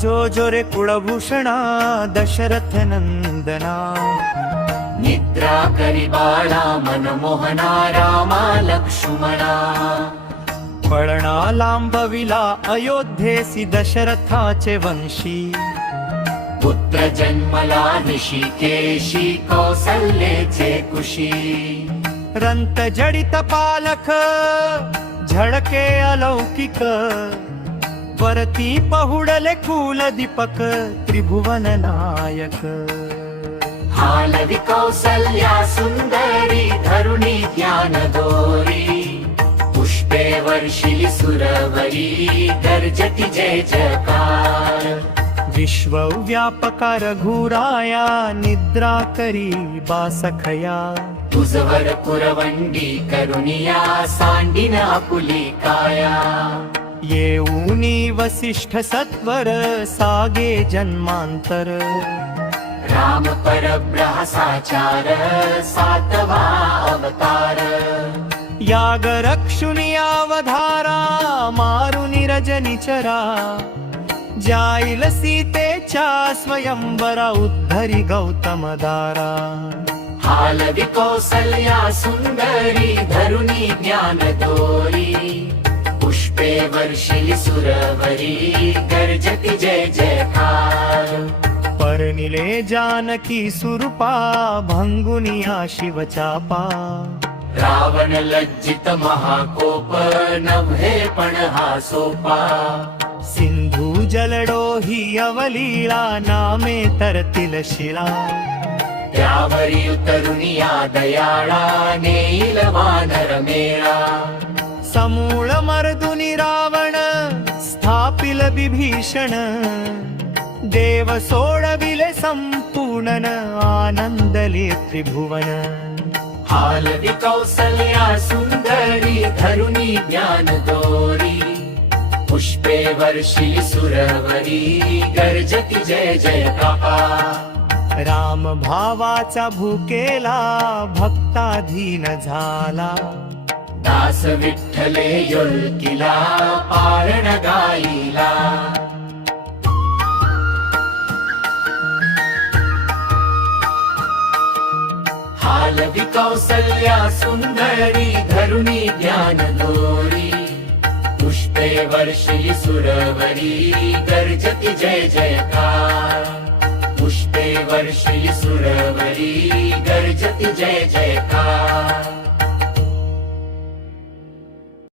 जो रे कुळभूषणा दशरथ नंदना निद्रा करी बाळा मनमोहना रामा लक्ष्मणा पळणा लांबविला अयोध्येसी दशरथाचे वंशी पुत्र जन्मला ऋषिकेशी कौसल्येचे कुशी रंत जडित पालक झळके अलौकिक वरती पहुडले कुल दीपक त्रिभुवन नायक हालवि कौसल्या सुंदरी धरुणी ज्ञान दोरी पुष्पे वर्षिली सुरवरी गर्जति जय जयकार विश्वव्यापका रघुराया निद्रा करी बासखया तुझवर पुरवंडी करुणिया सांडिन आपुली काया येऊनी वसिष्ठ सत्वर सागे जन्मांतर राम परब्रह्मसाचार सातवा अवतार याग रक्षुनी अवधारा मारुनी रजनिचरा जाईल सीतेच्या स्वयंवरा उद्धरी गौतम दारा हालवि कौसल्या सुंदरी धरुणी ज्ञान दोरी पुष्पे वर्षिली सुरवरी गर्जति जय जयकार पर्णिले जानकी सुरूपा भंगुनिया शिवचापा रावण लज्जित महाकोप नव्हे पण हा सोपा सिंधू जलडो ही अवलीला नामे तरतील शिला त्यावरी उतरुनिया दयाळा नेईल वानर मेळा समूळ मर्दुनी रावण स्थापिल विभीषण देव सोडविले संपूर्ण आनंदले त्रिभुवन हालवि कौसल्या सुंदरी धरुणी ज्ञान दोरी पुष्पे वर्षिली सुरवरी गर्जति जय जयकार राम भावाचा भूकेला भक्ताधीन झाला दास विठ्ठले योल्किला पारण गाईला हालवि कौसल्या सुंदरी धरुणी ज्ञान दोरी पुष्पे वर्षिली सुरवरी गर्जति जय जयकार पुष्पे वर्षिली सुरवरी गर्जति जय जयकार